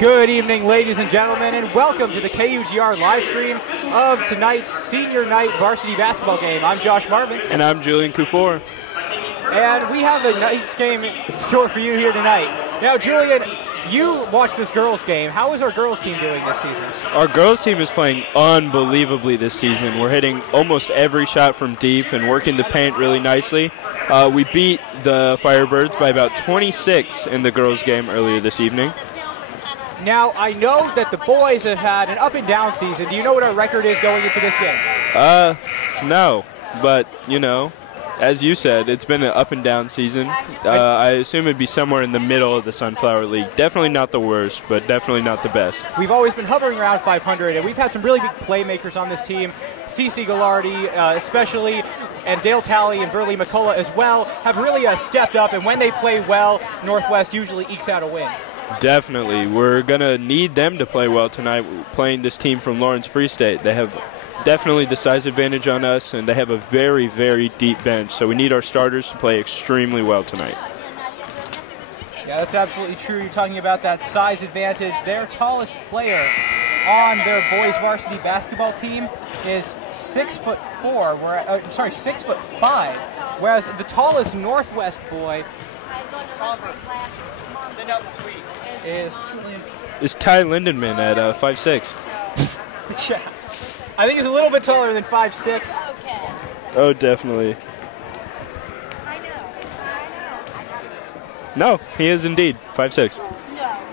Good evening, ladies and gentlemen, and welcome to the KUGR live stream of tonight's senior night varsity basketball game. I'm Josh Marvin. And I'm Julian Kufor. And we have a night's game in store for you here tonight. Now, Julian, you watched this girls' game. How is our girls' team doing this season? Our girls' team is playing unbelievably this season. We're hitting almost every shot from deep and working the paint really nicely. We beat the Firebirds by about 26 in the girls' game earlier this evening. Now, I know that the boys have had an up-and-down season. Do you know what our record is going into this game? No. But, you know, as you said, it's been an up-and-down season. I assume it'd be somewhere in the middle of the Sunflower League. Definitely not the worst, but definitely not the best. We've always been hovering around 500, and we've had some really big playmakers on this team. Cece Gallardi, especially, and Dale Talley and Verly McCullough as well, have really stepped up, and when they play well, Northwest usually ekes out a win. Definitely. We're going to need them to play well tonight, playing this team from Lawrence Free State. They have definitely the size advantage on us, and they have a very, very deep bench. So we need our starters to play extremely well tonight. Yeah, that's absolutely true. You're talking about that size advantage. Their tallest player on their boys varsity basketball team is 6'4", 6'5", whereas the tallest Northwest boy is Ty Lindenman at 5'6". Yeah. I think he's a little bit taller than 5'6". Oh, definitely. No, he is indeed 5'6".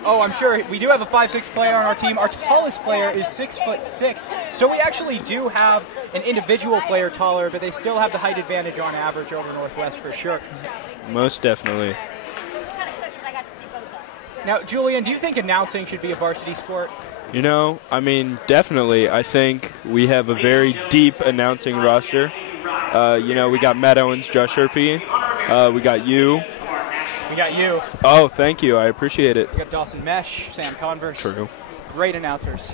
Oh, I'm sure. We do have a 5'6" player on our team. Our tallest player is 6'6". So we actually do have an individual player taller, but they still have the height advantage on average over Northwest for sure. Most definitely. Now, Julian, do you think announcing should be a varsity sport? You know, I mean, definitely. I think we have a very deep announcing roster. You know, we got Matt Owens, Josh Herfy. We got you. We got you. Oh, thank you. I appreciate it. We got Dawson Mesh, Sam Converse. True. Great announcers.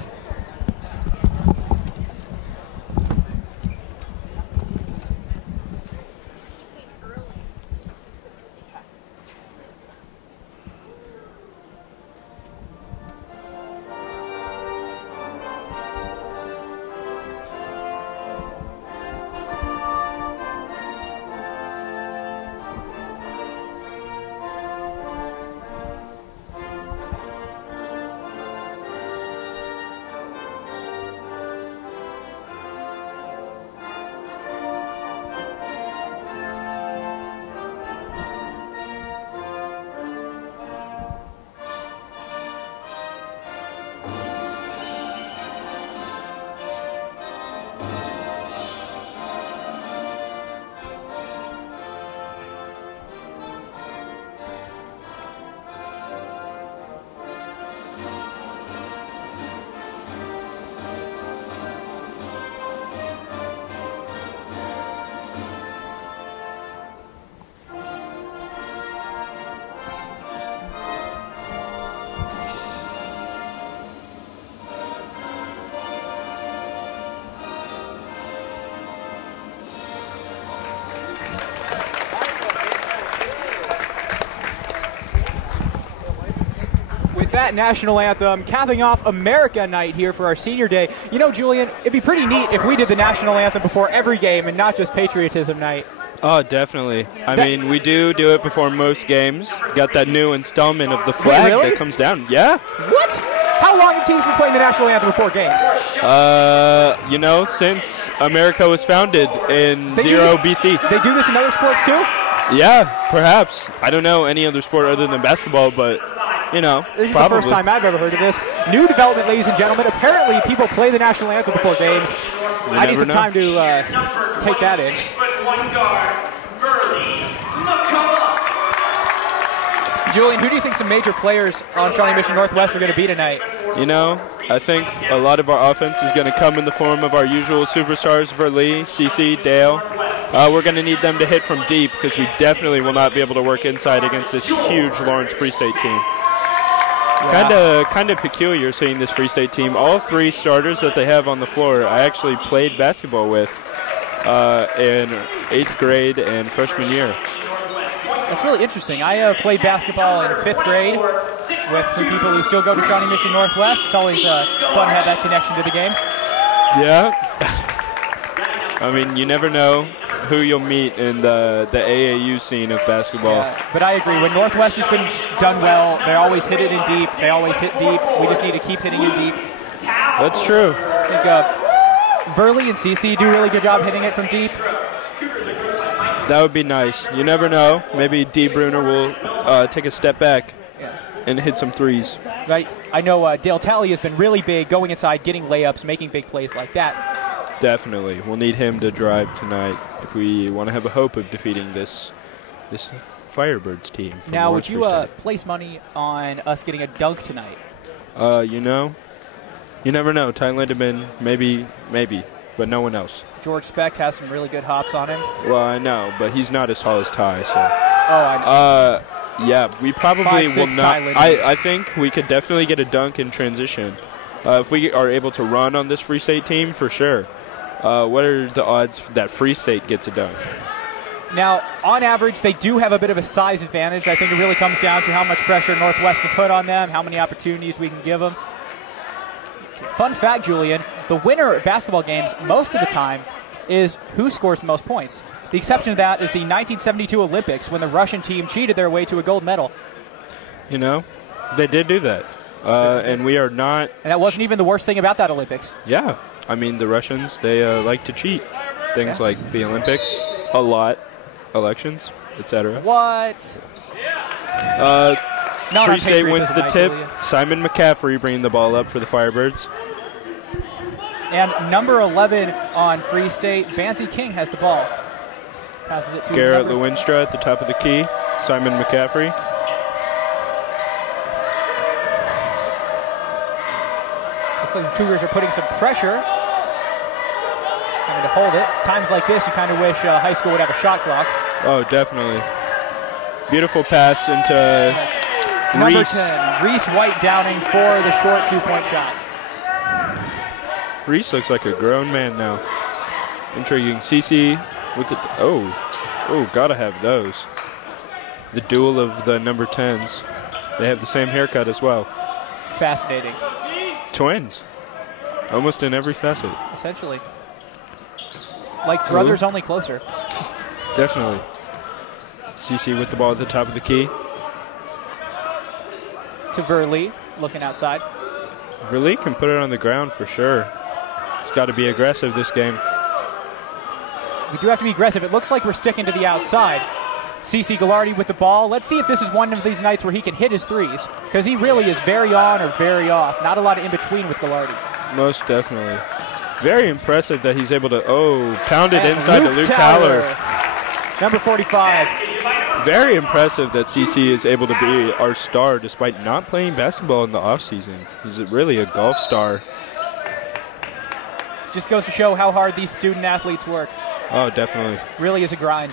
That national anthem, capping off America Night here for our senior day. You know, Julian, it'd be pretty neat if we did the national anthem before every game and not just Patriotism Night. Oh, definitely. I mean, we do it before most games. Got that new installment of the flag that comes down. Yeah. What? How long have teams been playing the national anthem before games? You know, since America was founded in 0 BC. They do this in other sports too? Yeah, perhaps. I don't know any other sport other than basketball, but you know, this is probably the first time I've ever heard of this. New development, ladies and gentlemen. Apparently, people play the national anthem before games. I need some time to take that in. Julian, who do you think some major players on Shawnee Mission Northwest are going to be tonight? You know, I think a lot of our offense is going to come in the form of our usual superstars, Verly, Cece, Dale. We're going to need them to hit from deep because we definitely will not be able to work inside against this huge Lawrence Free State team. Kind of peculiar seeing this Free State team. All three starters that they have on the floor, I actually played basketball with in 8th grade and freshman year. That's really interesting. I played basketball in 5th grade with some people who still go to Shawnee Mission Northwest. It's always fun to have that connection to the game. Yeah. I mean, you never know who you'll meet in the AAU scene of basketball. Yeah, but I agree. When Northwest has been done well, they always hit it in deep. They always hit deep. We just need to keep hitting it deep. That's true. I think Verley and CC do a really good job hitting it from deep. That would be nice. You never know. Maybe D. Bruner will take a step back and hit some threes. Right. I know Dale Talley has been really big, going inside, getting layups, making big plays like that. Definitely. We'll need him to drive tonight if we want to have a hope of defeating this Firebirds team. Now, would you place money on us getting a dunk tonight? You know, you never know. Ty Lindemann, maybe, but no one else. George Specht has some really good hops on him. Well, I know, but he's not as tall as Ty, so. Oh, I know. Yeah, we probably will not. Ty I think we could definitely get a dunk in transition. If we are able to run on this Freestate team, for sure. What are the odds that Freestate gets a dunk? Now, on average, they do have a bit of a size advantage. I think it really comes down to how much pressure Northwest can put on them, how many opportunities we can give them. Fun fact, Julian, the winner at basketball games most of the time is who scores the most points. The exception to that is the 1972 Olympics when the Russian team cheated their way to a gold medal. You know, they did do that. And we are not... And that wasn't even the worst thing about that Olympics. Yeah. I mean, the Russians, they like to cheat. Things like the Olympics, a lot, elections, etc. What? Freestate wins the tip. Julian. Simon McCaffrey bringing the ball up for the Firebirds. And number 11 on Freestate, Bansi King has the ball. Passes it to Garrett Lewinstra at the top of the key. Simon McCaffrey. Looks like the Cougars are putting some pressure. Having to hold it. It's times like this you kind of wish high school would have a shot clock. Oh, definitely. Beautiful pass into Number Reese. 10, Reese White Downing for the short two-point shot. Reese looks like a grown man now. Intriguing. CC with the... Oh, gotta have those. The duel of the number 10s. They have the same haircut as well. Fascinating. Twins. Almost in every facet. Essentially. Like brothers, only closer. Definitely. CC with the ball at the top of the key. To Verley, looking outside. Verley can put it on the ground for sure. He's got to be aggressive this game. We do have to be aggressive. It looks like we're sticking to the outside. CC Gallardi with the ball. Let's see if this is one of these nights where he can hit his threes, because he really is very on or very off. Not a lot of in-between with Gallardi. Most definitely. Very impressive that he's able to, pound it inside to Luke Towler. Number 45. Very impressive that CC is able to be our star despite not playing basketball in the offseason. He's really a golf star. Just goes to show how hard these student athletes work. Oh, definitely. Really is a grind.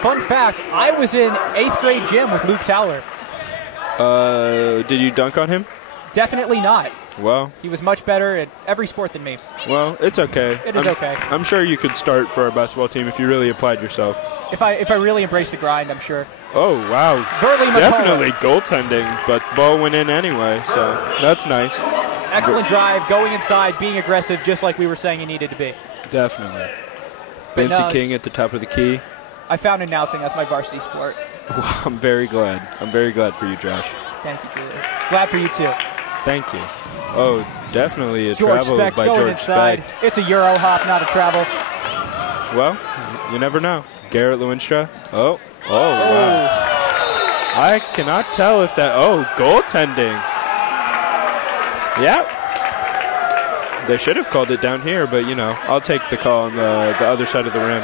Fun fact, I was in 8th grade gym with Luke Towler. Did you dunk on him? Definitely not. Well, he was much better at every sport than me. Well, it's okay. It is okay. I'm sure you could start for our basketball team if you really applied yourself. If I really embrace the grind, I'm sure. Oh, wow. Verley Definitely goaltending, but ball went in anyway, so that's nice. Excellent drive, going inside, being aggressive, just like we were saying he needed to be. Definitely. Bansi King at the top of the key. I found announcing as my varsity sport. Well, I'm very glad. I'm very glad for you, Josh. Thank you, Julie. Glad for you, too. Thank you. Oh, definitely a George travel Specht by going George inside. Specht. It's a Euro hop, not a travel. Well, you never know. Garrett Lewinstra. Oh, wow. I cannot tell if that... Oh, goaltending. Yeah. They should have called it down here, but, I'll take the call on the other side of the rim.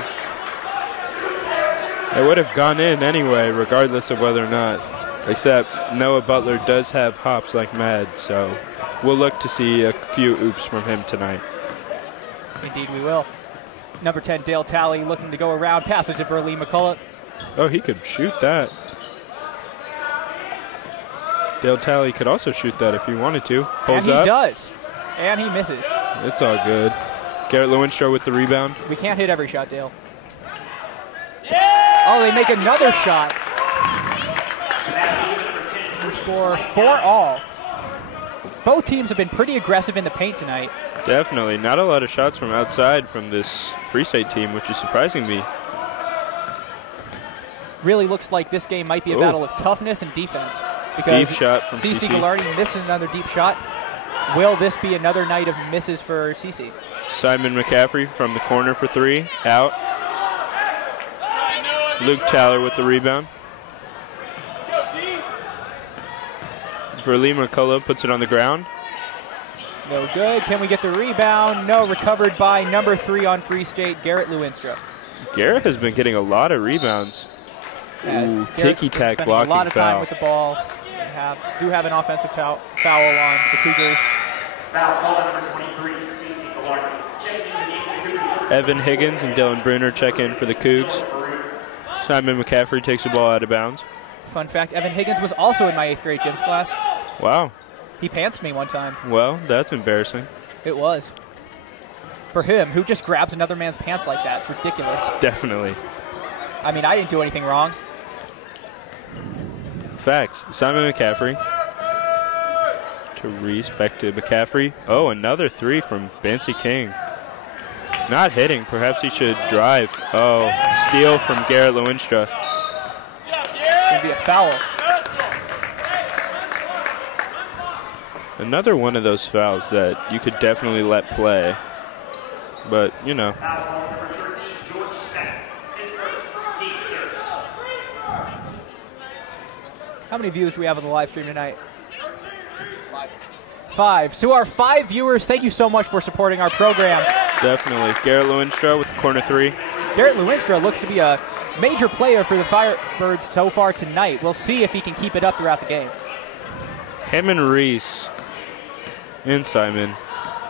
It would have gone in anyway, regardless of whether or not. Except Noah Butler does have hops like mad, so we'll look to see a few oops from him tonight. Indeed we will. Number 10, Dale Talley, looking to go around. Passes to Verley McCullough. Oh, he could shoot that. Dale Talley could also shoot that if he wanted to. Pulls and he up. does. And he misses. It's all good. Garrett Lewinstrow with the rebound. We can't hit every shot, Dale. Oh, they make another shot. We score 4-all. Both teams have been pretty aggressive in the paint tonight. Definitely. Not a lot of shots from outside from this Freestate team, which is surprising me. Really looks like this game might be a battle of toughness and defense. Deep shot from CC Ghilardi missed another deep shot. Will this be another night of misses for CC? Simon McCaffrey from the corner for 3, out. Luke Tyler with the rebound. Verlee McCullough puts it on the ground. It's no good. Can we get the rebound? No, recovered by number 3 on Free State, Garrett Lewinstrow. Garrett has been getting a lot of rebounds. Ooh, ticky-tack blocking a lot of foul. Time with the ball. Do have an offensive foul on the Cougars. Foul call number 23, CC Ghilardi. Evan Higgins and Dylan Bruner check in for the Cougs. Simon McCaffrey takes the ball out of bounds. Fun fact, Evan Higgins was also in my 8th grade gym's class. Wow. He pantsed me one time. Well, that's embarrassing. It was. For him, who just grabs another man's pants like that? It's ridiculous. Definitely. I mean, I didn't do anything wrong. Facts. Simon McCaffrey. To respect to McCaffrey. Oh, another 3 from Bancy King. Not hitting. Perhaps he should drive. Oh, steal from Garrett Lewinstrow. Going to be a foul. Another one of those fouls that you could definitely let play. But, you know. How many viewers do we have on the live stream tonight? 5. So our 5 viewers, thank you so much for supporting our program. Definitely. Garrett Lewinstrow with the corner 3. Garrett Lewinstrow looks to be a major player for the Firebirds so far tonight. We'll see if he can keep it up throughout the game. Him and Reese and Simon,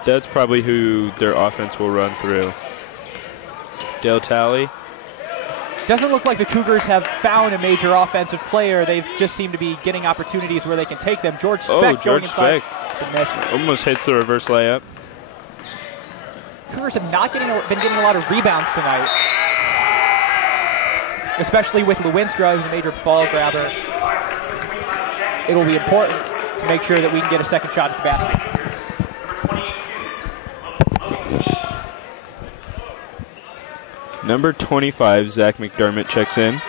that's probably who their offense will run through. Dale Talley. Doesn't look like the Cougars have found a major offensive player. They've just seemed to be getting opportunities where they can take them. George Speck going inside. Almost hits the reverse layup. Cougars have not been getting a lot of rebounds tonight, especially with Lewinstrow, who's a major ball grabber. It'll be important to make sure that we can get a second shot at the basket. Number 25, Zach McDermott checks in.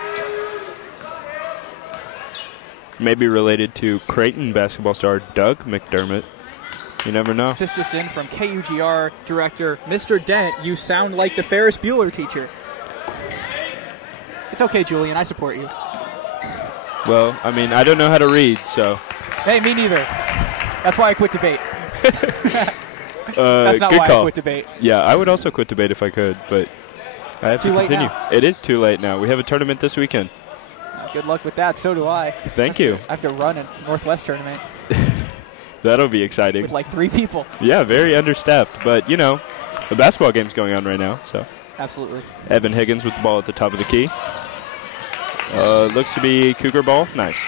Maybe related to Creighton basketball star Doug McDermott. You never know. This just in from KUGR director, Mr. Dent. You sound like the Ferris Bueller teacher. It's okay, Julian. I support you. Well, I mean, I don't know how to read, so. Hey, me neither. That's why I quit debate. That's not why I quit debate. Yeah, I would also quit debate if I could, but I have to continue. Now. It is too late now. We have a tournament this weekend. Good luck with that. So do I. Thank you. I have to run a Northwest tournament. That'll be exciting. With like 3 people. Yeah, very understaffed. But, you know, the basketball game's going on right now. So. Absolutely. Evan Higgins with the ball at the top of the key. Looks to be Cougar ball. Nice.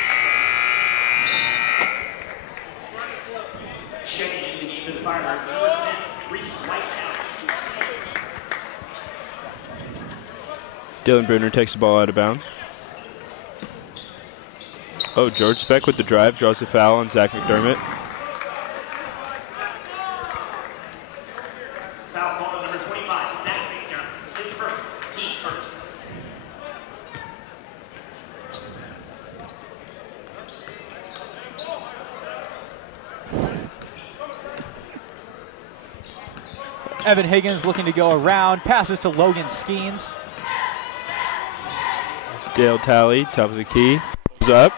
Dylan Bruner takes the ball out of bounds. Oh, George Speck with the drive, draws the foul on Zach McDermott. Foul call on number 25, Zach McDermott. His first, team first. Evan Higgins looking to go around, passes to Logan Skeens. Dale Talley, top of the key, goes up.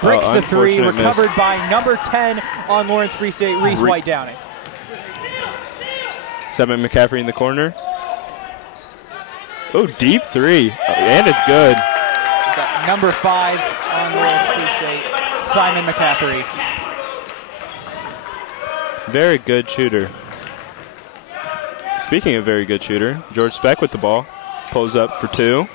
Breaks the 3, recovered by number 10 on Lawrence Free State, Reese White Downing. Simon McCaffrey in the corner. Oh, deep 3, and it's good. Number 5 on Lawrence Free State, Simon McCaffrey. Very good shooter. Speaking of very good shooter, George Speck with the ball. Pulls up for 2.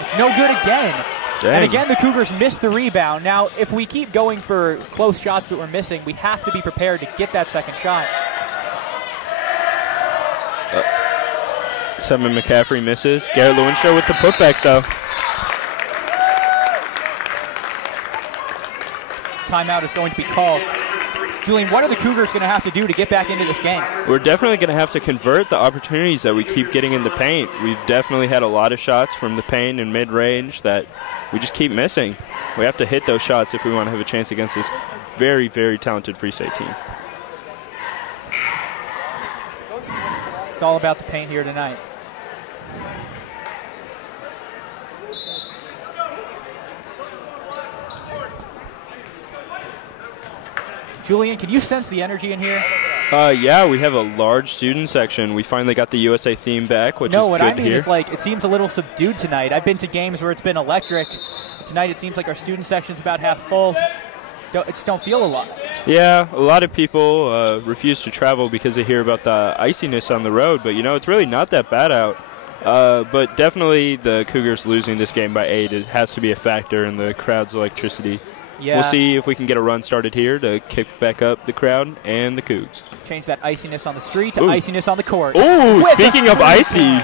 It's no good again. Dang. And again, the Cougars missed the rebound. Now, if we keep going for close shots that we're missing, we have to be prepared to get that second shot. Seven McCaffrey misses. Garrett Lewinshaw with the putback, though. Timeout is going to be called. Julian, what are the Cougars going to have to do to get back into this game? We're definitely going to have to convert the opportunities that we keep getting in the paint. We've definitely had a lot of shots from the paint and mid-range that we just keep missing. We have to hit those shots if we want to have a chance against this very, very talented Freestate team. It's all about the paint here tonight. Julian, can you sense the energy in here? Yeah, we have a large student section. We finally got the USA theme back, which is good to hear. No, what I mean is, like, it seems a little subdued tonight. I've been to games where it's been electric. Tonight it seems like our student section's about half full. It just don't feel a lot. Yeah, a lot of people refuse to travel because they hear about the iciness on the road, but, you know, it's really not that bad out. But definitely the Cougars losing this game by 8, it has to be a factor in the crowd's electricity. Yeah. We'll see if we can get a run started here to kick back up the crowd and the Cougs. Change that iciness on the street to iciness on the court. Ooh, speaking of icy,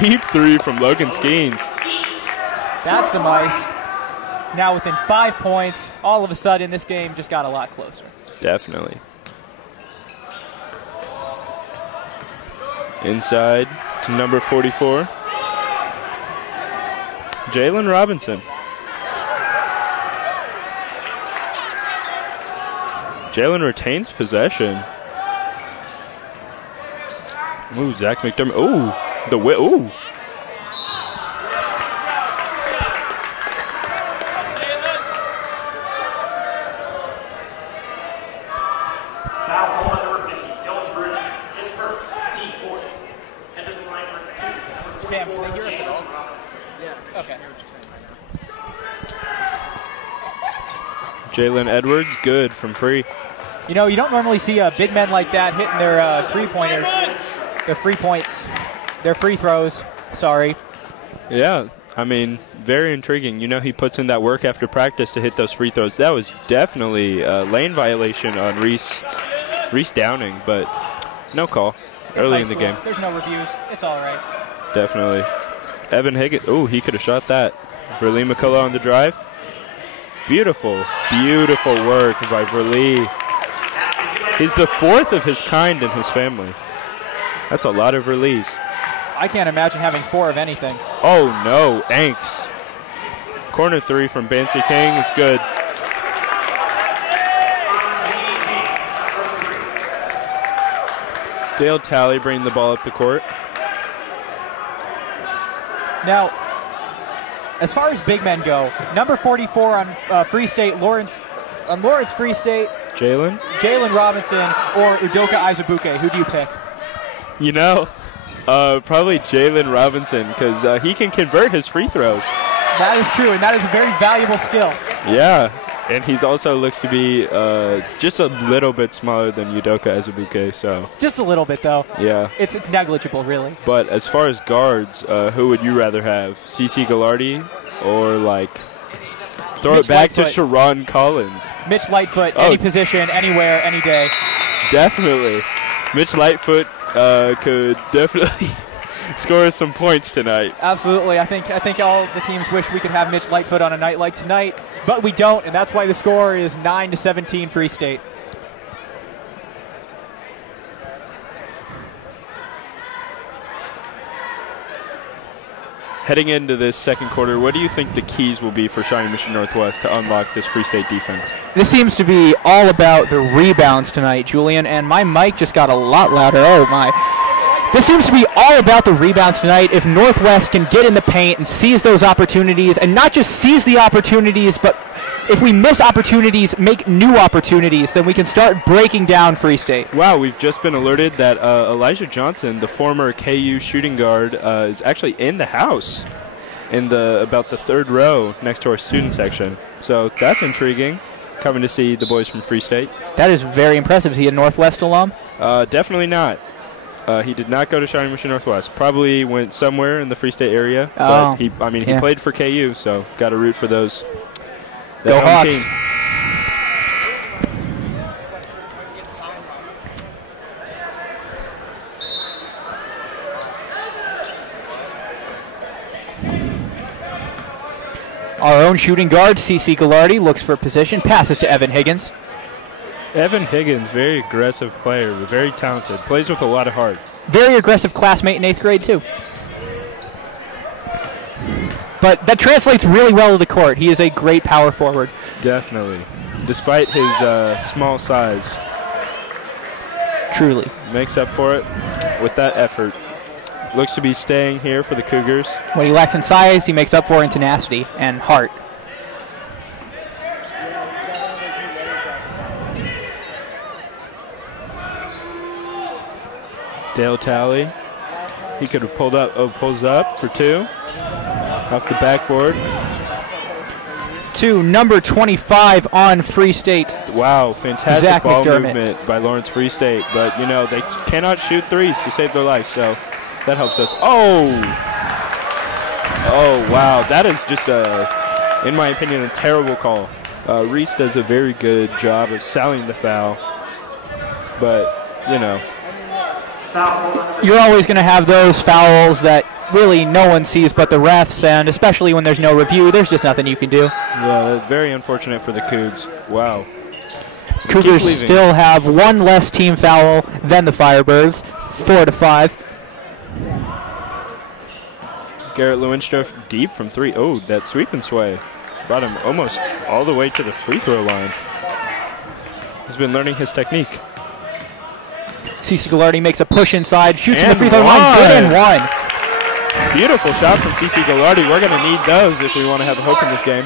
deep three from Logan Skeens. That's some ice. Now within 5 points, all of a sudden this game just got a lot closer. Definitely. Inside to number 44, Jalen Robinson. Jalen retains possession. Ooh, Zach McDermott. Ooh, the whip. Ooh. Foul call on number 50, Dylan Bruno. His first, team fourth. Head to the line for 2. Number 44, Sam, can they hear us at all? Robinson. Yeah. Okay. Jalen Edwards, good from free. You know, you don't normally see big men like that hitting their three-pointers, their free throws, sorry. Yeah, I mean, very intriguing. You know, he puts in that work after practice to hit those free throws. That was definitely a lane violation on Reese Downing, but no call early in the game. There's no reviews. It's all right. Definitely. Evan Higgins, oh, he could have shot that. Verlee McCullough on the drive. Beautiful, beautiful work by Verlee. He's the 4th of his kind in his family. That's a lot of Verlees. I can't imagine having 4 of anything. Oh, no, Anks. Corner 3 from Bancy King is good. Dale Talley bringing the ball up the court. Now, as far as big men go, number 44 on Free State, Lawrence Free State, Jalen Robinson, or Udoka Izabuke. Who do you pick? You know, probably Jalen Robinson, because he can convert his free throws. That is true, and that is a very valuable skill. Yeah, and he's also looks to be just a little bit smaller than Udoka Izabuke, so. Just a little bit, though. Yeah. It's negligible, really. But as far as guards, who would you rather have? CC Gallardi or, like, throw Mitch it back Lightfoot. to Sharon Collins? Mitch Lightfoot, any position, anywhere, any day. Definitely. Mitch Lightfoot could definitely score some points tonight. Absolutely. I think all the teams wish we could have Mitch Lightfoot on a night like tonight, but we don't, and that's why the score is 9-17 Free State. Heading into this second quarter, what do you think the keys will be for Shawnee Mission Northwest to unlock this Free State defense? This seems to be all about the rebounds tonight, Julian, and my mic just got a lot louder. Oh, my. This seems to be all about the rebounds tonight. If Northwest can get in the paint and seize those opportunities, and not just seize the opportunities, but if we miss opportunities, make new opportunities, then we can start breaking down Free State. Wow, we've just been alerted that Elijah Johnson, the former KU shooting guard, is actually in the house in about the 3rd row next to our student section. So that's intriguing, coming to see the boys from Free State. That is very impressive. Is he a Northwest alum? Definitely not. He did not go to Shawnee Mission Northwest. Probably went somewhere in the Free State area. But he played for KU, so got to root for those. Go Hawks. Team. Our own shooting guard, CC Gallardi, looks for position, passes to Evan Higgins. Evan Higgins, very aggressive player, but very talented. Plays with a lot of heart. Very aggressive classmate in 8th grade, too. But that translates really well to the court. He is a great power forward. Definitely. Despite his small size. Truly. Makes up for it with that effort. Looks to be staying here for the Cougars. What he lacks in size, he makes up for in tenacity and heart. Dale Talley. He could have pulled up. Oh, pulls up for 2. Off the backboard. To number 25 on Free State. Wow, fantastic Zach ball McDermott. movement by Lawrence Free State. But, you know, they cannot shoot threes to save their life, so that helps us. Oh! Oh, wow. That is just, in my opinion, a terrible call. Reese does a very good job of selling the foul. But, you know. You're always going to have those fouls that really no one sees but the refs, and especially when there's no review, there's just nothing you can do. Yeah, very unfortunate for the Cougs. Wow. Cougars still have one less team foul than the Firebirds, 4-5. Garrett Lewinstra deep from 3. Oh, that sweep and sway. Brought him almost all the way to the free throw line. He's been learning his technique. CC Gallardi makes a push inside, shoots from the And free throw line, good and one. Beautiful shot from CC Gallardi. We're going to need those if we want to have a hope in this game.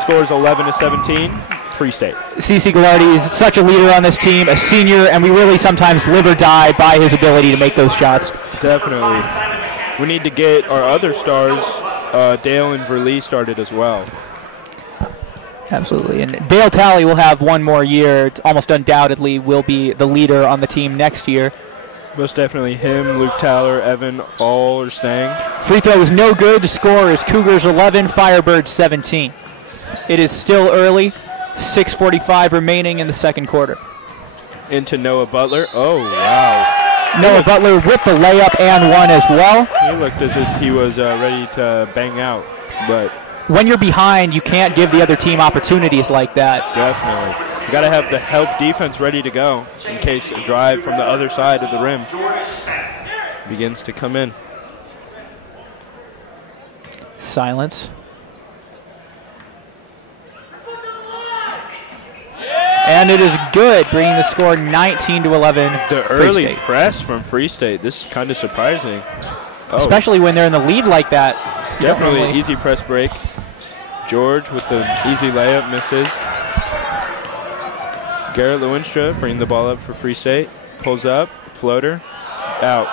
Scores 11-17, Free State. CC Gallardi is such a leader on this team, a senior, and we really sometimes live or die by his ability to make those shots. Definitely. We need to get our other stars, Dale and Verlee, started as well. Absolutely, and Dale Talley will have one more year. Almost undoubtedly will be the leader on the team next year. Most definitely him, Luke Tyler, Evan, all are staying. Free throw is no good. The score is Cougars 11, Firebirds 17. It is still early, 6:45 remaining in the second quarter. Into Noah Butler. Oh, wow. Noah Butler with the layup and one as well. He looked as if he was ready to bang out, but when you're behind, you can't give the other team opportunities like that. definitely. You got to have the help defense ready to go in case a drive from the other side of the rim begins to come in. Silence. And it is good, bringing the score 19-11. The early press from Free State. This is kind of surprising. Oh. Especially when they're in the lead like that. Definitely an easy press break. George with the easy layup misses. Garrett Lewinstra bringing the ball up for Free State. Pulls up, floater, out.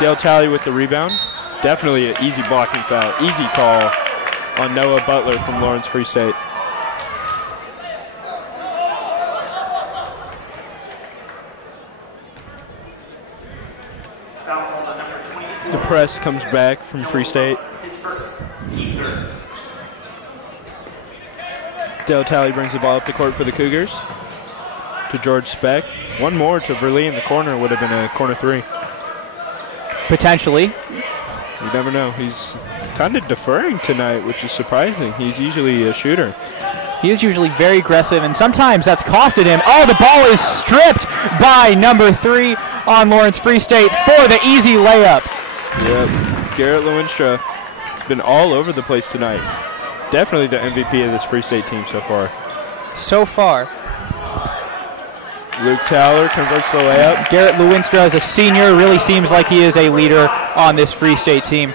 Dale Talley with the rebound. Definitely an easy blocking foul. Easy call on Noah Butler from Lawrence Free State. The press comes back from Free State. Dale Talley brings the ball up the court for the Cougars. To George Speck. One more to Verlee in the corner would have been a corner 3. Potentially. You never know. He's kind of deferring tonight, which is surprising. He's usually a shooter. He is usually very aggressive, and sometimes that's costed him. Oh, the ball is stripped by number 3 on Lawrence Free State for the easy layup. Yep. Garrett Lewinstra has been all over the place tonight. Definitely the MVP of this Free State team so far. So far. Luke Towler converts the layup. Garrett Lewinstra, as a senior, really seems like he is a leader on this Free State team.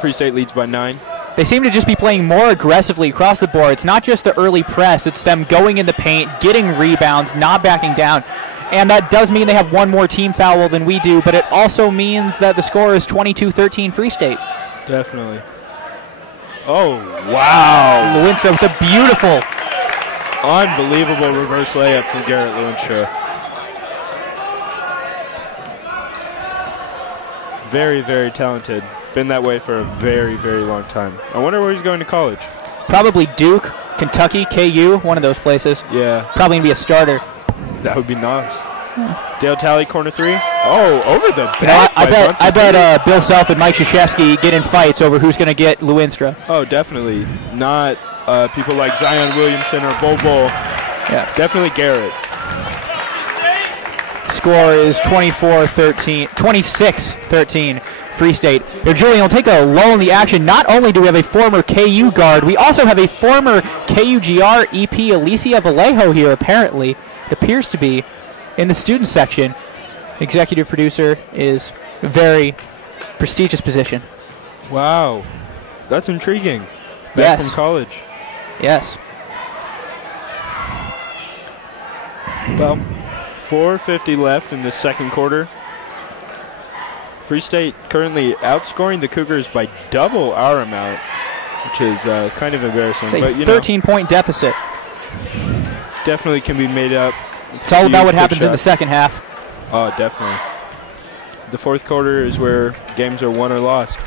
Free State leads by 9. They seem to just be playing more aggressively across the board. It's not just the early press. It's them going in the paint, getting rebounds, not backing down. And that does mean they have one more team foul than we do, but it also means that the score is 22-13 Free State. Definitely. Oh, wow. Lewinstra with a beautiful, unbelievable reverse layup from Garrett Lewinstra. Very, very talented. Been that way for a very, very long time. I wonder where he's going to college. Probably Duke, Kentucky, KU, one of those places. Yeah. Probably going to be a starter. That would be nice. Dale Talley, corner 3. Oh, over the back. You know, I bet Bill Self and Mike Krzyzewski get in fights over who's going to get Lewinstra. Oh, definitely. Not people like Zion Williamson or Bobo. Yeah. Definitely Garrett. Score is 26-13, Free State. Here, Julian will take a lull in the action. Not only do we have a former KU guard, we also have a former KUGR EP, Alicia Vallejo, here, apparently. It appears to be in the student section. Executive producer is a very prestigious position. Wow. That's intriguing. Back Yes. from college. Yes. Well, 4:50 left in the second quarter. Free State currently outscoring the Cougars by double our amount, which is kind of embarrassing. It's a but 13-point deficit. Definitely can be made up. It's all about what happens in the second half. Oh, definitely. The fourth quarter is where games are won or lost.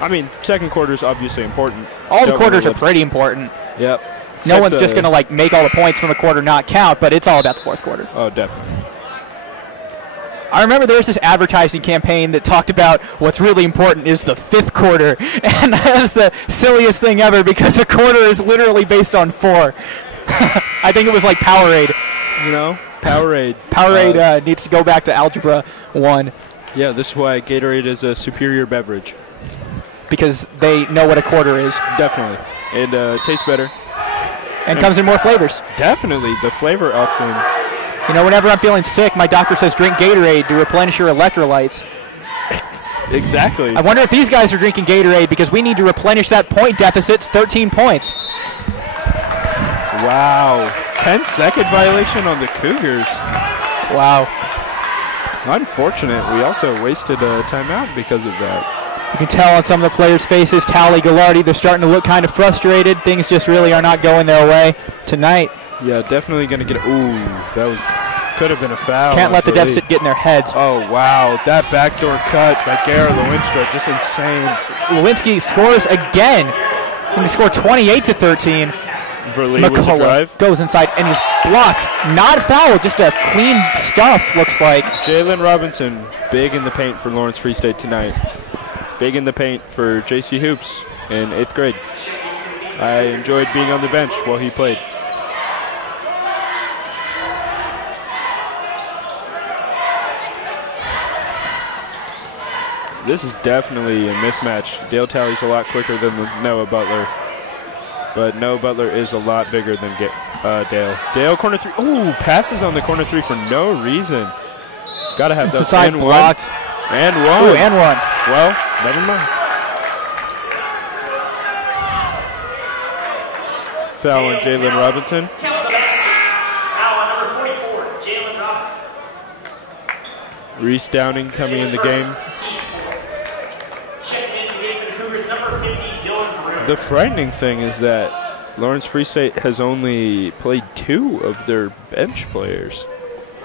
I mean, second quarter is obviously important. All the quarters are pretty important. Yep. No one's just going to like make all the points from the quarter not count, but it's all about the fourth quarter. Oh, definitely. I remember there was this advertising campaign that talked about what's really important is the fifth quarter, and that was the silliest thing ever because a quarter is literally based on 4. I think it was like Powerade. You know, Powerade. Powerade needs to go back to Algebra 1. Yeah, this is why Gatorade is a superior beverage. Because they know what a quarter is. Definitely. And tastes better. And comes in more flavors. Definitely. The flavor option. You know, whenever I'm feeling sick, my doctor says drink Gatorade to replenish your electrolytes. Exactly. I wonder if these guys are drinking Gatorade because we need to replenish that point deficit. It's 13 points. Wow. 10-second violation on the Cougars. Wow. Unfortunate. We also wasted a timeout because of that. You can tell on some of the players' faces, Tally, Gallardi, they're starting to look kind of frustrated. Things just really are not going their way tonight. Yeah, definitely going to get. Ooh, that could have been a foul. Can't let the deficit get in their heads. Oh, wow. That backdoor cut by Garrett Lewinstra, just insane. Lewinsky scores again. And they score 28-13. Verlee with the drive. Goes inside and is blocked. Not a foul, just a clean stuff, looks like. Jalen Robinson, big in the paint for Lawrence Free State tonight. Big in the paint for JC Hoops in 8th grade. I enjoyed being on the bench while he played. This is definitely a mismatch. Dale Talley's a lot quicker than Noah Butler. But Noah Butler is a lot bigger than Dale. Dale, corner 3. Ooh, passes on the corner 3 for no reason. Got to have those. And blocked. And one. Ooh, and one. Well, never mind. Foul on Jalen Robinson. Foul on number 44, Jalen Robinson. Reese Downing coming in the game. The frightening thing is that Lawrence Free State has only played 2 of their bench players.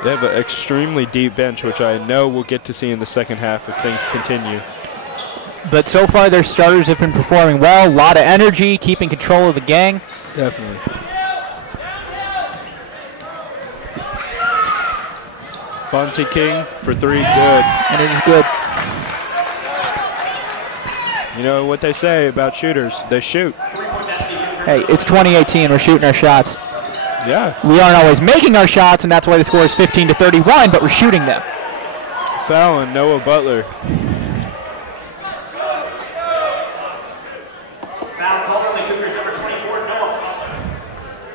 They have an extremely deep bench, which I know we'll get to see in the second half if things continue. But so far their starters have been performing well. A lot of energy, keeping control of the gang. Definitely. Bonsi King for 3, good. And it is good. You know what they say about shooters, they shoot. Hey, it's 2018, we're shooting our shots. Yeah. We aren't always making our shots, and that's why the score is 15-31, but we're shooting them. Foul on Noah Butler. Foul called on the Cougars, number 24, Noah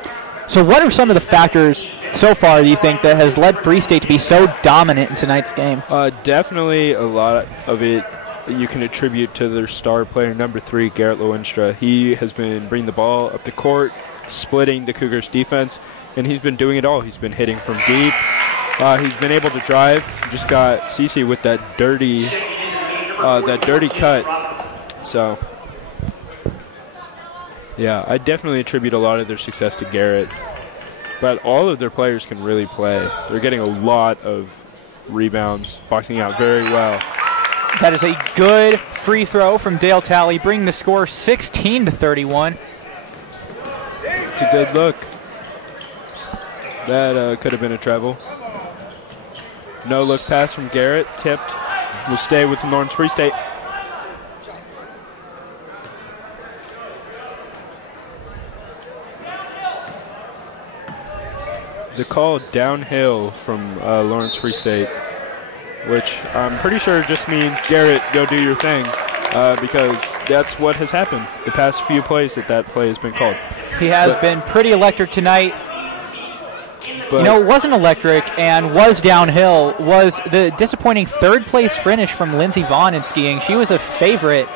Butler. So what are some of the factors so far, do you think, that has led Free State to be so dominant in tonight's game? Definitely a lot of it you can attribute to their star player, number 3, Garrett Lewinstra. He has been bringing the ball up the court, splitting the Cougars' defense, and he's been doing it all. He's been hitting from deep. He's been able to drive. Just got Cece with that dirty cut. So, yeah, I definitely attribute a lot of their success to Garrett. But all of their players can really play. They're getting a lot of rebounds, boxing out very well. That is a good free throw from Dale Talley, bringing the score 16-31. It's a good look. That could have been a travel. No look pass from Garrett, tipped. Will stay with Lawrence Free State. The call downhill from Lawrence Free State, which I'm pretty sure just means Garrett, go do your thing, because that's what has happened the past few plays that play has been called. He has been pretty electric tonight. But, you know, it wasn't electric and was downhill was the disappointing third-place finish from Lindsey Vaughn in skiing. She was a favorite.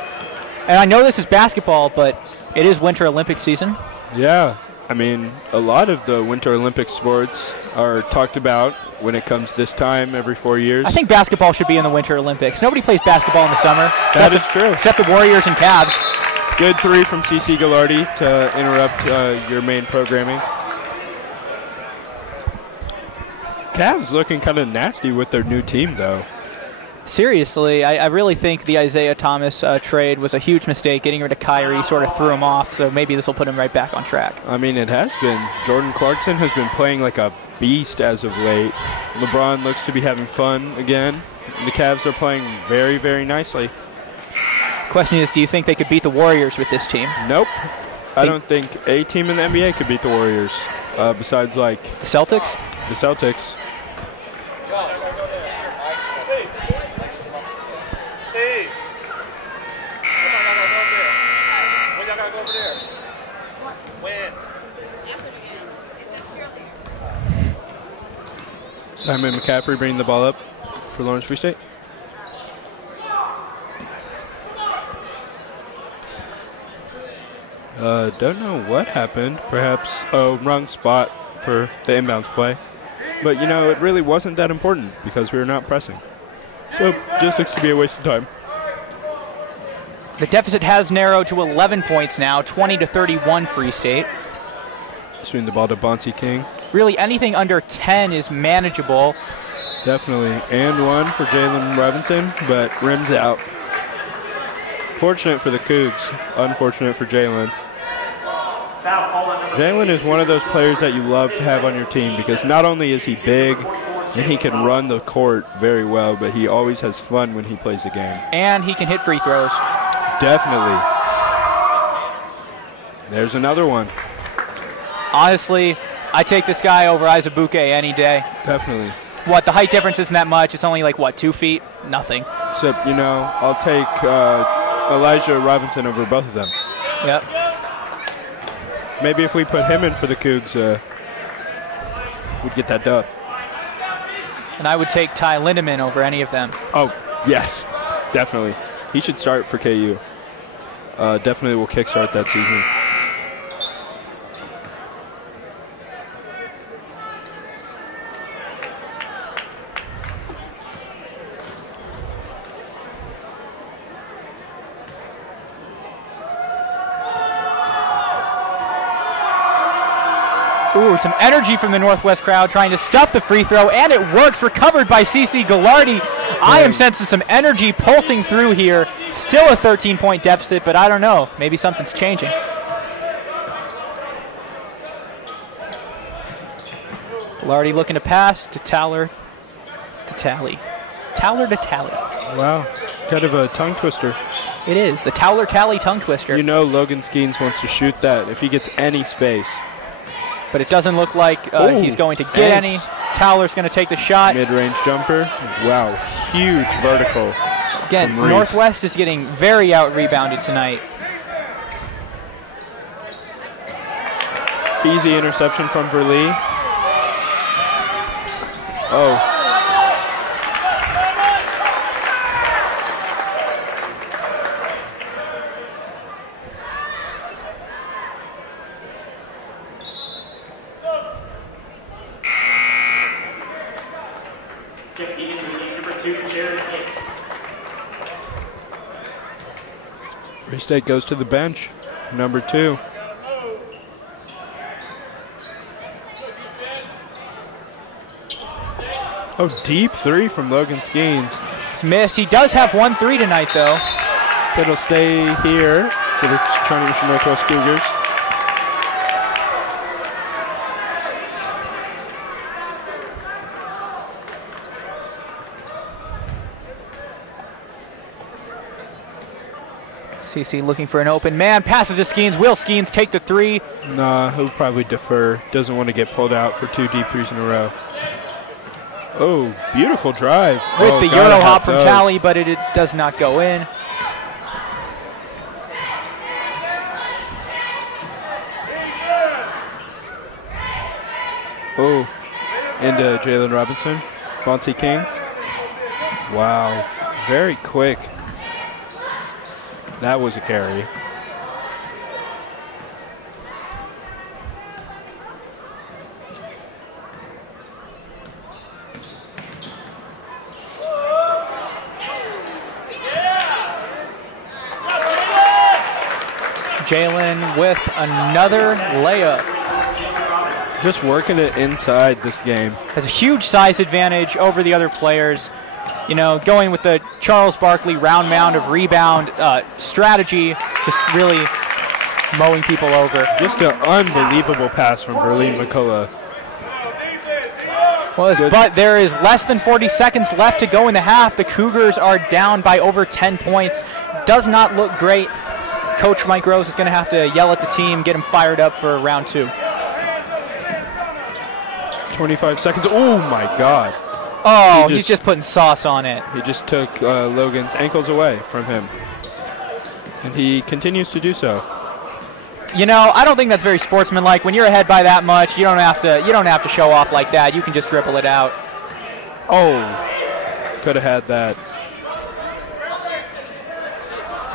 And I know this is basketball, but it is Winter Olympic season. Yeah. I mean, a lot of the Winter Olympic sports are talked about when it comes this time every 4 years. I think basketball should be in the Winter Olympics. Nobody plays basketball in the summer. That is true. Except the Warriors and Cavs. Good three from CC Gallardi to interrupt your main programming. Cavs looking kind of nasty with their new team, though. Seriously, I really think the Isaiah Thomas trade was a huge mistake. Getting rid of Kyrie sort of threw him off, so maybe this will put him right back on track. I mean, it has been. Jordan Clarkson has been playing like a beast as of late. LeBron looks to be having fun again. The Cavs are playing very, very nicely. Question is, do you think they could beat the Warriors with this team? Nope. I don't think a team in the NBA could beat the Warriors, besides like the Celtics. The Celtics. Simon McCaffrey bringing the ball up for Lawrence Free State. Don't know what happened. Perhaps wrong spot for the inbounds play. But, you know, it really wasn't that important because we were not pressing. So just looks to be a waste of time. The deficit has narrowed to 11 points now, 20-31 Free State. Swing the ball to Bonsi King. Really, anything under 10 is manageable. Definitely. And one for Jalen Robinson, but rims out. Fortunate for the Cougs, unfortunate for Jalen. Jalen is one of those players that you love to have on your team because not only is he big and he can run the court very well, but he always has fun when he plays the game. And he can hit free throws. Definitely. There's another one. Honestly, I take this guy over Izabuke any day. Definitely. What, the height difference isn't that much. It's only like, what, 2 feet? Nothing. Except, you know, I'll take Elijah Robinson over both of them. Yep. Maybe if we put him in for the Cougs, we'd get that dub. And I would take Ty Lindemann over any of them. Oh, yes. Definitely. He should start for KU. Definitely will kickstart that season. Ooh, some energy from the Northwest crowd trying to stuff the free throw, and it works. Recovered by CC Gallardi. I am sensing some energy pulsing through here. Still a 13-point deficit, but I don't know. Maybe something's changing. Gallardi looking to pass to Towler to Tally. Towler to Tally. Wow, kind of a tongue twister. It is, the Towler-Tally tongue twister. You know Logan Skeens wants to shoot that if he gets any space. But it doesn't look like he's going to get any. Towler's going to take the shot. Mid-range jumper. Wow, huge vertical. Again, Northwest is getting very out-rebounded tonight. Easy interception from Verlee. Oh. Free State goes to the bench, number 2. Oh, deep three from Logan Skeens. It's missed. He does have 1 3 tonight, though. It'll stay here for the Shawnee Northwest Cougars. CC looking for an open man. Passes to Skeens. Will Skeens take the three? Nah, he'll probably defer. Doesn't want to get pulled out for 2 deep threes in a row. Oh, beautiful drive. With the Euro hop from Tally, but it does not go in. Oh, into Jalen Robinson. Bonte King. Wow, very quick. That was a carry. Jalen with another layup. Just working it inside this game. Has a huge size advantage over the other players. You know, going with the Charles Barkley round mound of rebound strategy, just really mowing people over. Just an unbelievable pass from Verleen McCullough. But there is less than 40 seconds left to go in the half. The Cougars are down by over 10 points. Does not look great. Coach Mike Rose is going to have to yell at the team, get them fired up for round 2. 25 seconds. Oh, my God. Oh, he's just putting sauce on it. He just took Logan's ankles away from him. And he continues to do so. You know, I don't think that's very sportsmanlike. When you're ahead by that much, you don't have to show off like that. You can just dribble it out. Oh, could have had that.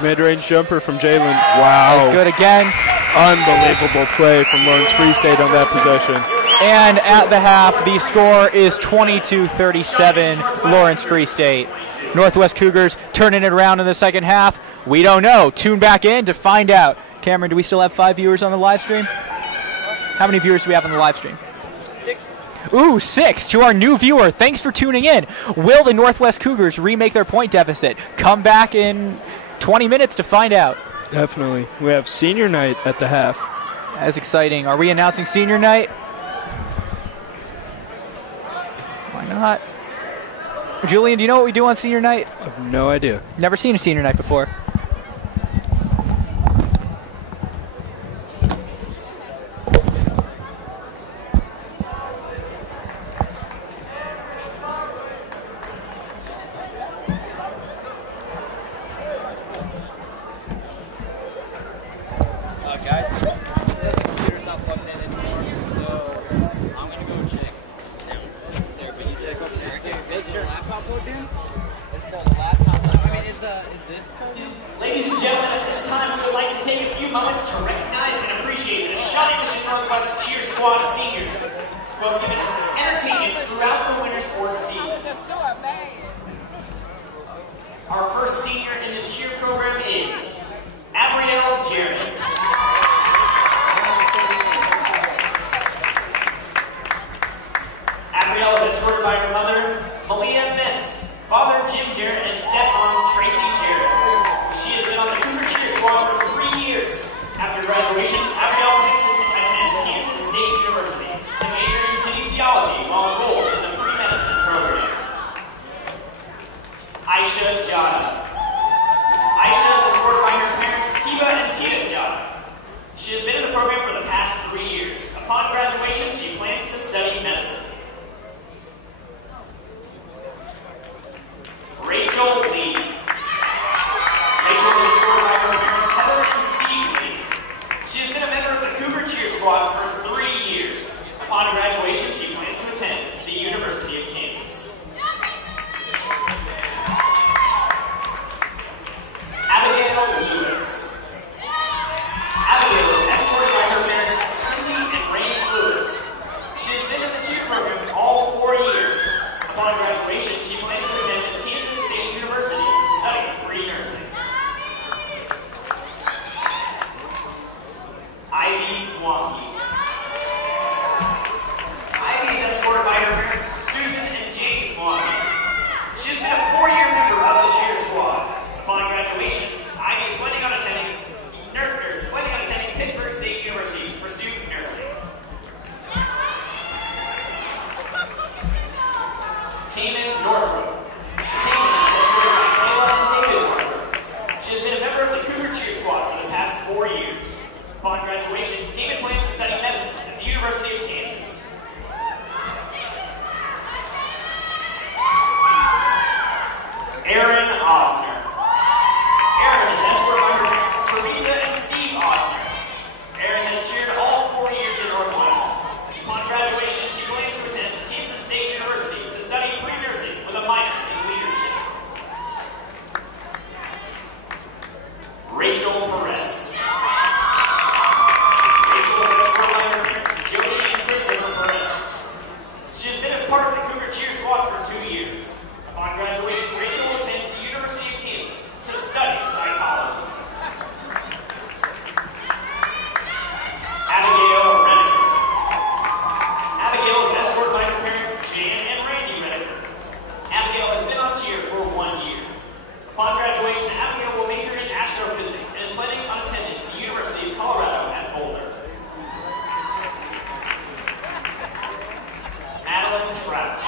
Mid-range jumper from Jalen. Wow. That's good again. Unbelievable play from Lawrence Freestate on that possession. And at the half, the score is 22-37, Lawrence Freestate. Northwest Cougars turning it around in the second half. We don't know. Tune back in to find out. Cameron, do we still have 5 viewers on the live stream? How many viewers do we have on the live stream? 6. Ooh, 6 to our new viewer. Thanks for tuning in. Will the Northwest Cougars remake their point deficit? Come back in 20 minutes to find out. Definitely. We have senior night at the half. That's exciting. Are we announcing senior night? Why not? Julian, do you know what we do on senior night? I have no idea. Never seen a senior night before. Guys, it says the computer's not plugged in anymore, so I'm gonna go check down there. But you check over there. Make sure laptop plugged in. It's called a laptop. I mean, is this turned? Ladies and gentlemen, at this time, we would like to take a few moments to recognize and appreciate the Shawnee Mission Northwest Cheer Squad seniors who have given us entertainment throughout the winter sports season. Our first senior in the cheer program is Abrielle Jeremy. Abrielle is escorted by her mother, Malia Mentz, father Jim Jarrett, and stepmom Tracy Jarrett. She has been on the Cougar Cheer Squad for 3 years. After graduation, Abrielle plans to attend Kansas State University to major in kinesiology while enrolled in the pre-medicine program. Aisha Jada. Aisha is escorted by her parents, Kiva and Tina Jada. She has been in the program for the past 3 years. Upon graduation, she plans to study medicine. Rachel Lee. Rachel is escorted by her parents, Heather and Steve Lee. She has been a member of the Cougar Cheer Squad for 3 years. Upon graduation, she plans to attend the University of Kansas. Abigail Lewis. Abigail is escorted by her parents, Cindy and Rain Lewis. She has been in the cheer program all 4 years. Upon graduation, she plans to attend Kansas State University to study pre-nursing. Ivy Wonky. Upon graduation, Cayman plans to study medicine at the University of Kansas. Aaron Osner. Aaron is escorted by her parents, Teresa and Steve Osner. Aaron has cheered all 4 years at Northwest. Upon graduation, she plans to attend Kansas State University to study pre-nursing with a minor in leadership. Rachel Perez. Rachel is escorted by her parents, Jody and Christopher Perez. She has been a part of the Cougar Cheer Squad for 2 years. Upon graduation, Rachel will attend the University of Kansas to study psychology. Abigail Redeker. Abigail is escorted by her parents, Jan and Randy Redeker. Abigail has been on cheer for 1 year. Upon graduation, Abigail will major in astrophysics and is planning on attending the University of Colorado at Boulder. Madeline Trout.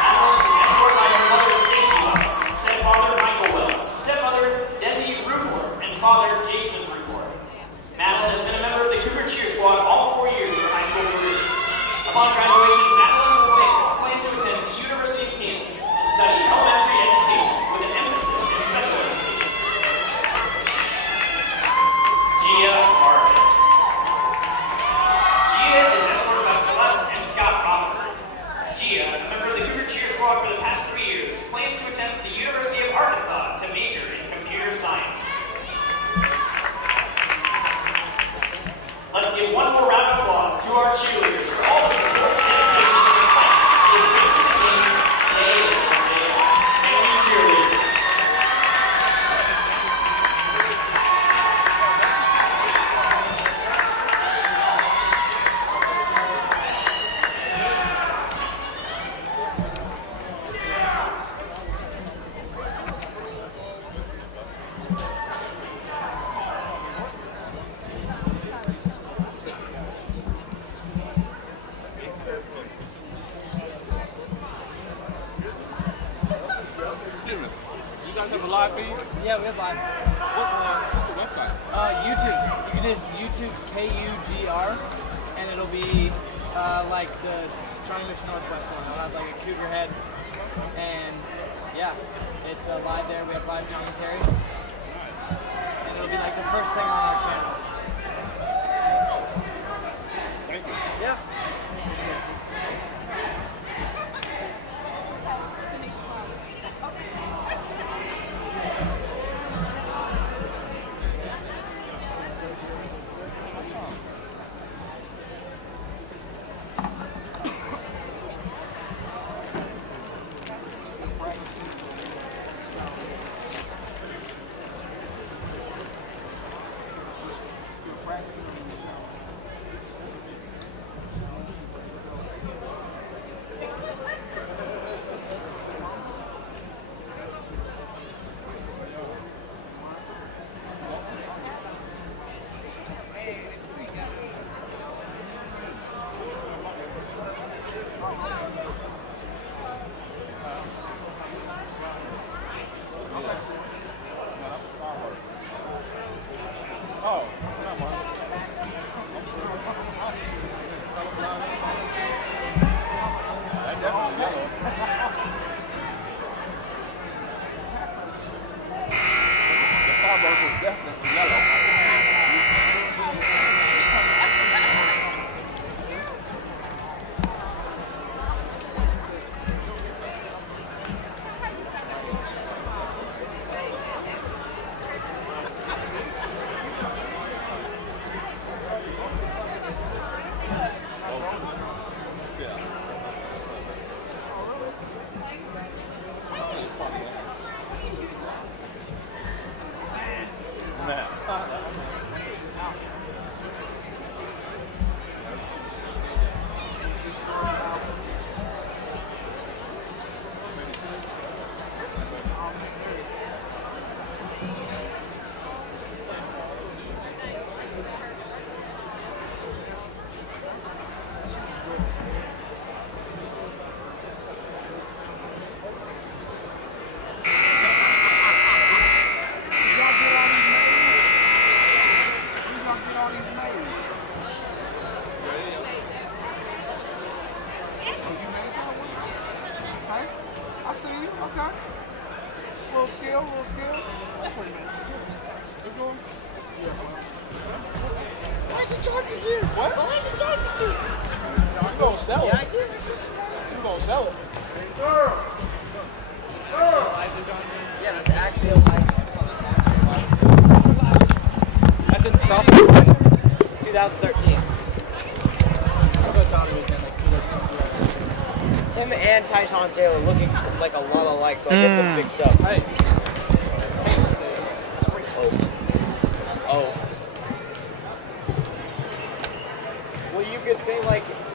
Madeline is escorted by her mother, Stacy Wells, stepfather, Michael Wells, stepmother, Desi Ruport, and father, Jason Ruport. Madeline has been a member of the Cougar Cheer Squad all 4 years of her high school career. Upon graduation, Madeline plans to attend the University of Kansas and study elementary education with an emphasis in special education. Gia Marcus. Gia is escorted by Celeste and Scott Robinson. Gia, a member of the Cougar Cheer Squad for the past 3 years, plans to attend the University of Arkansas to major in computer science. Let's give one more round of applause to our cheerleaders for all the support, dedication, and excitement they bring to the games day in and day out. Thank you, cheerleaders. Yeah, we have live. What's the website? YouTube. You can just YouTube KUGR, and it'll be like the Shawnee Mission Northwest one. It'll have like a cougar head, and yeah, it's live there. We have live commentary, and it'll be like the first thing on our channel. Thank you. Yeah. Johnson's here. What? Elijah Johnson's here. You gonna sell it? Yeah, I did. You gonna sell it? Yeah, that's actually Elijah. That's in Crawford. 2013. Him and Tyshawn Taylor looking like a lot alike, so I get them big stuff. Hey. Oh. Well, you could say like